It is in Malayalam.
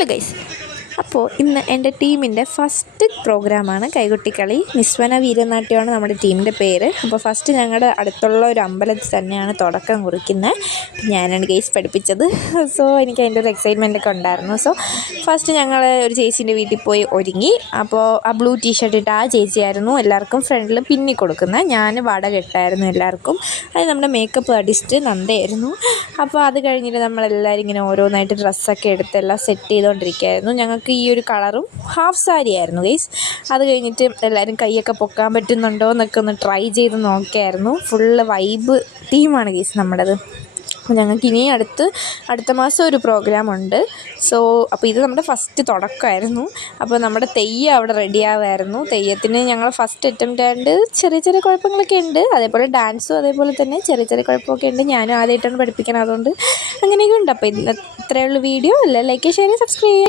ഹലോ ഗൈസ്, അപ്പോൾ ഇന്ന് എൻ്റെ ടീമിൻ്റെ ഫസ്റ്റ് പ്രോഗ്രാമാണ് കൈകൊട്ടിക്കളി. നിസ്വന വീരനാട്യമാണ് നമ്മുടെ ടീമിൻ്റെ പേര്. അപ്പോൾ ഫസ്റ്റ് ഞങ്ങളുടെ അടുത്തുള്ള ഒരു അമ്പലത്തിൽ തന്നെയാണ് തുടക്കം കുറിക്കുന്നത്. ഞാനാണ് ഗൈസ് പഠിപ്പിച്ചത്. സോ എനിക്ക് അതിൻ്റെ ഒരു എക്സൈറ്റ്മെൻറ്റൊക്കെ ഉണ്ടായിരുന്നു. സോ ഫസ്റ്റ് ഞങ്ങൾ ഒരു ചേച്ചീൻ്റെ വീട്ടിൽ പോയി ഒരുങ്ങി. അപ്പോൾ ആ ബ്ലൂ ടീഷർട്ട് ഇട്ട് ആ ചേച്ചിയായിരുന്നു എല്ലാവർക്കും ഫ്രണ്ടിൽ പിന്നി കൊടുക്കുന്നത്. ഞാൻ വട കെട്ടായിരുന്നു എല്ലാവർക്കും. അത് നമ്മുടെ മേക്കപ്പ് ആർട്ടിസ്റ്റ് നന്ദയായിരുന്നു. അപ്പോൾ അത് കഴിഞ്ഞിട്ട് നമ്മളെല്ലാവരും ഇങ്ങനെ ഓരോന്നായിട്ട് ഡ്രസ്സൊക്കെ എടുത്ത് എല്ലാം സെറ്റ് ചെയ്തുകൊണ്ടിരിക്കുകയായിരുന്നു. ഞങ്ങൾക്ക് ഈ ഒരു കളറും ഹാഫ് സാരി ആയിരുന്നു ഗൈസ്. അത് കഴിഞ്ഞിട്ട് എല്ലാവരും കൈയൊക്കെ പൊക്കാൻ പറ്റുന്നുണ്ടോ എന്നൊക്കെ ഒന്ന് ട്രൈ ചെയ്ത് നോക്കിയായിരുന്നു. ഫുള്ള് വൈബ് ടീമാണ് ഗൈസ് നമ്മുടേത്. ഞങ്ങൾക്ക് ഇനി അടുത്ത മാസം ഒരു പ്രോഗ്രാമുണ്ട്. അപ്പോൾ ഇത് നമ്മുടെ ഫസ്റ്റ് തുടക്കമായിരുന്നു. അപ്പോൾ നമ്മുടെ തെയ്യം അവിടെ റെഡിയാവുമായിരുന്നു. തെയ്യത്തിന് ഞങ്ങൾ ഫസ്റ്റ് അറ്റംപ്റ്റ് ആയതുകൊണ്ട് ചെറിയ ചെറിയ കുഴപ്പങ്ങളൊക്കെ ഉണ്ട്. അതേപോലെ ഡാൻസും അതേപോലെ തന്നെ ചെറിയ ചെറിയ കുഴപ്പമൊക്കെ ഉണ്ട്. ഞാനും ആദ്യമായിട്ടാണ് പഠിപ്പിക്കണം, അതുകൊണ്ട് അങ്ങനെയൊക്കെ ഉണ്ട്. അപ്പോൾ ഇത്രയുള്ള വീഡിയോ എല്ലാം ലൈക്ക്, ഷെയർ, സബ്സ്ക്രൈബ് ചെയ്യുക.